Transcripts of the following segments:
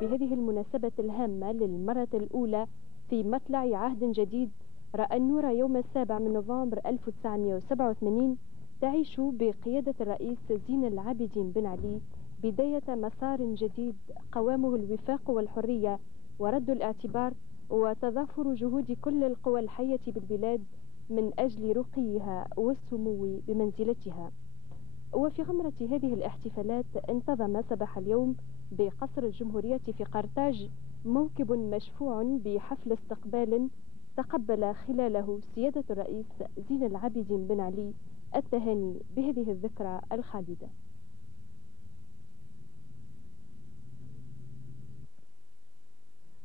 بهذه المناسبة الهامة للمرة الأولى في مطلع عهد جديد رأى النور يوم 7 نوفمبر 1987 تعيش بقيادة الرئيس زين العابدين بن علي بداية مسار جديد قوامه الوفاق والحرية ورد الاعتبار وتضافر جهود كل القوى الحية بالبلاد من أجل رقيها والسمو بمنزلتها. وفي غمرة هذه الاحتفالات انتظم صباح اليوم بقصر الجمهورية في قرطاج موكب مشفوع بحفل استقبال تقبل خلاله سيادة الرئيس زين العابدين بن علي التهاني بهذه الذكرى الخالدة.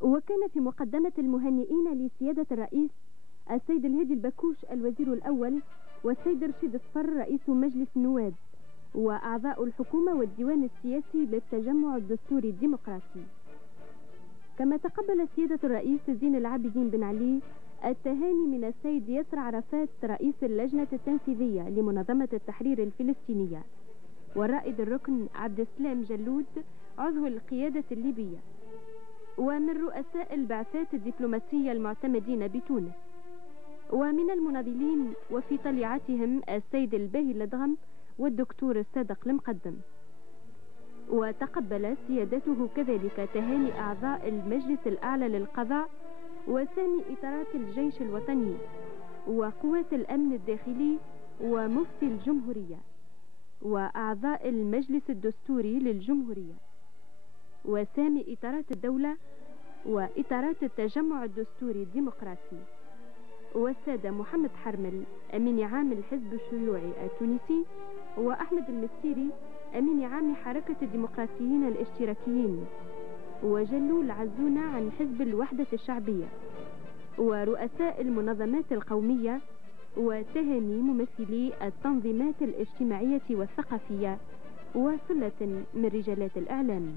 وكان في مقدمة المهنئين لسيادة الرئيس السيد الهادي البكوش الوزير الأول، والسيد رشيد صفر رئيس مجلس النواب، وأعضاء الحكومة والديوان السياسي للتجمع الدستوري الديمقراطي. كما تقبل سيادة الرئيس زين العابدين بن علي التهاني من السيد ياسر عرفات رئيس اللجنة التنفيذية لمنظمة التحرير الفلسطينية، والرائد الركن عبد السلام جلود عضو القيادة الليبية، ومن رؤساء البعثات الدبلوماسية المعتمدين بتونس، ومن المناضلين وفي طليعتهم السيد الباهي اللدغم والدكتور الصادق المقدم. وتقبل سيادته كذلك تهاني أعضاء المجلس الأعلى للقضاء وسامي إطارات الجيش الوطني وقوات الأمن الداخلي ومفتي الجمهورية وأعضاء المجلس الدستوري للجمهورية وسامي إطارات الدولة وإطارات التجمع الدستوري الديمقراطي، والسادة محمد حرمل أمين عام الحزب الشيوعي التونسي، وأحمد المسيري أمين عام حركة الديمقراطيين الاشتراكيين، وجلول عزونة عن حزب الوحدة الشعبية، ورؤساء المنظمات القومية، وتهاني ممثلي التنظيمات الاجتماعية والثقافية وثلة من رجالات الإعلام.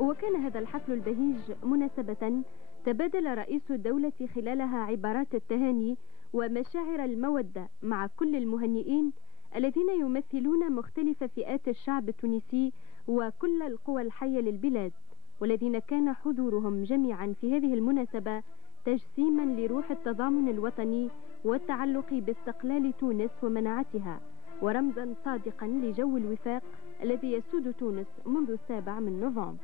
وكان هذا الحفل البهيج مناسبة تبادل رئيس الدولة خلالها عبارات التهاني ومشاعر المودة مع كل المهنئين الذين يمثلون مختلف فئات الشعب التونسي وكل القوى الحية للبلاد، والذين كان حضورهم جميعا في هذه المناسبة تجسيما لروح التضامن الوطني والتعلق باستقلال تونس ومناعتها، ورمزا صادقا لجو الوفاق الذي يسود تونس منذ 7 نوفمبر.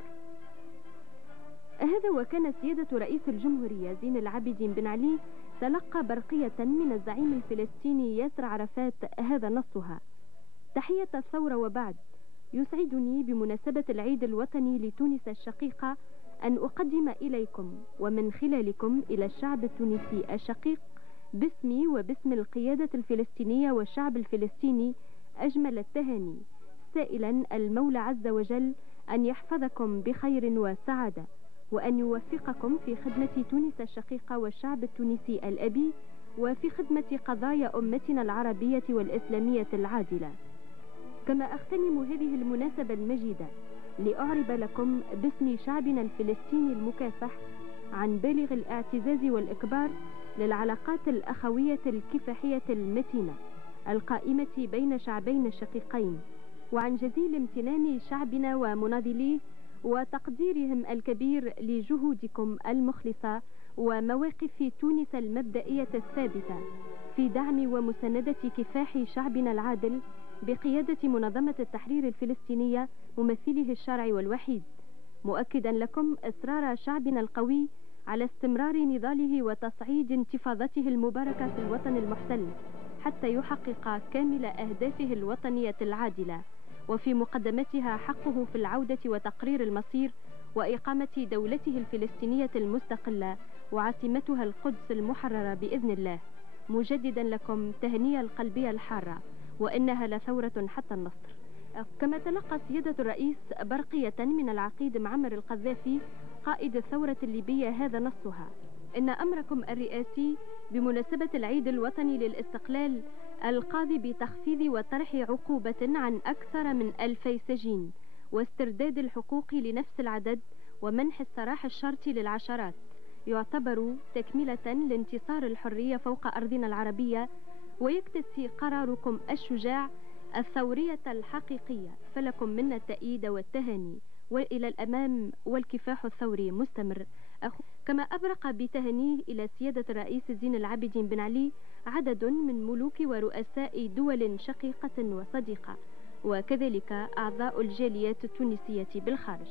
هذا وكان سيادة رئيس الجمهورية زين العابدين بن علي تلقى برقية من الزعيم الفلسطيني ياسر عرفات هذا نصها: تحية الثورة وبعد، يسعدني بمناسبة العيد الوطني لتونس الشقيقة أن أقدم إليكم ومن خلالكم إلى الشعب التونسي الشقيق باسمي وباسم القيادة الفلسطينية والشعب الفلسطيني أجمل التهاني، سائلا المولى عز وجل أن يحفظكم بخير وسعادة، وأن يوفقكم في خدمة تونس الشقيقة والشعب التونسي الأبي، وفي خدمة قضايا أمتنا العربية والإسلامية العادلة. كما أغتنم هذه المناسبة المجيدة لأعرب لكم باسم شعبنا الفلسطيني المكافح عن بالغ الاعتزاز والإكبار للعلاقات الأخوية الكفاحية المتينة القائمة بين شعبين الشقيقين، وعن جزيل امتنان شعبنا ومناضليه وتقديرهم الكبير لجهودكم المخلصة ومواقف تونس المبدئية الثابتة في دعم ومساندة كفاح شعبنا العادل بقيادة منظمة التحرير الفلسطينية ممثله الشرعي والوحيد، مؤكدا لكم إصرار شعبنا القوي على استمرار نضاله وتصعيد انتفاضته المباركة في الوطن المحتل حتى يحقق كامل أهدافه الوطنية العادلة، وفي مقدمتها حقه في العودة وتقرير المصير وإقامة دولته الفلسطينية المستقلة وعاصمتها القدس المحررة بإذن الله، مجددا لكم تهنئة القلبية الحارة، وإنها لثورة حتى النصر. كما تلقى سيادة الرئيس برقية من العقيد معمر القذافي قائد الثورة الليبية هذا نصها: إن أمركم الرئاسي بمناسبة العيد الوطني للاستقلال القاضي بتخفيض وطرح عقوبة عن أكثر من 2000 سجين واسترداد الحقوق لنفس العدد ومنح السراح الشرطي للعشرات، يعتبر تكملة لانتصار الحرية فوق أرضنا العربية، ويكتسي قراركم الشجاع الثورية الحقيقية، فلكم منا التأييد والتهاني، وإلى الأمام والكفاح الثوري مستمر. كما أبرق بتهانيه إلى سيادة الرئيس زين العابدين بن علي عدد من ملوك ورؤساء دول شقيقة وصديقة، وكذلك أعضاء الجاليات التونسية بالخارج.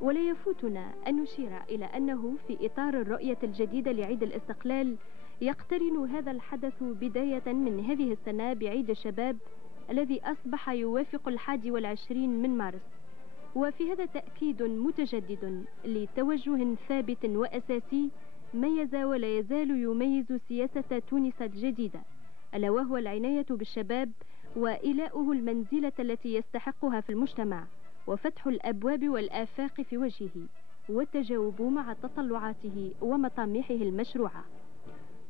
ولا يفوتنا أن نشير إلى أنه في إطار الرؤية الجديدة لعيد الاستقلال يقترن هذا الحدث بداية من هذه السنة بعيد الشباب الذي أصبح يوافق 21 من مارس، وفي هذا تأكيد متجدد لتوجه ثابت وأساسي ميز ولا يزال يميز سياسة تونس الجديدة، ألا وهو العناية بالشباب وإيلاؤه المنزلة التي يستحقها في المجتمع، وفتح الأبواب والآفاق في وجهه، والتجاوب مع تطلعاته ومطامحه المشروعة.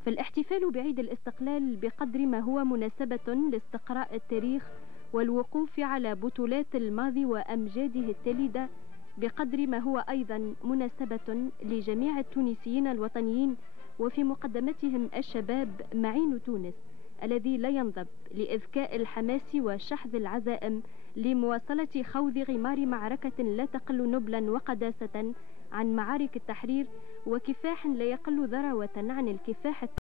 فالاحتفال بعيد الاستقلال بقدر ما هو مناسبة لاستقراء التاريخ والوقوف على بطولات الماضي وأمجاده التالدة، بقدر ما هو أيضا مناسبة لجميع التونسيين الوطنيين، وفي مقدمتهم الشباب معين تونس الذي لا ينضب لإذكاء الحماس وشحذ العزائم لمواصلة خوض غمار معركة لا تقل نبلا وقداسة عن معارك التحرير، وكفاح لا يقل ذروة عن الكفاح التحرير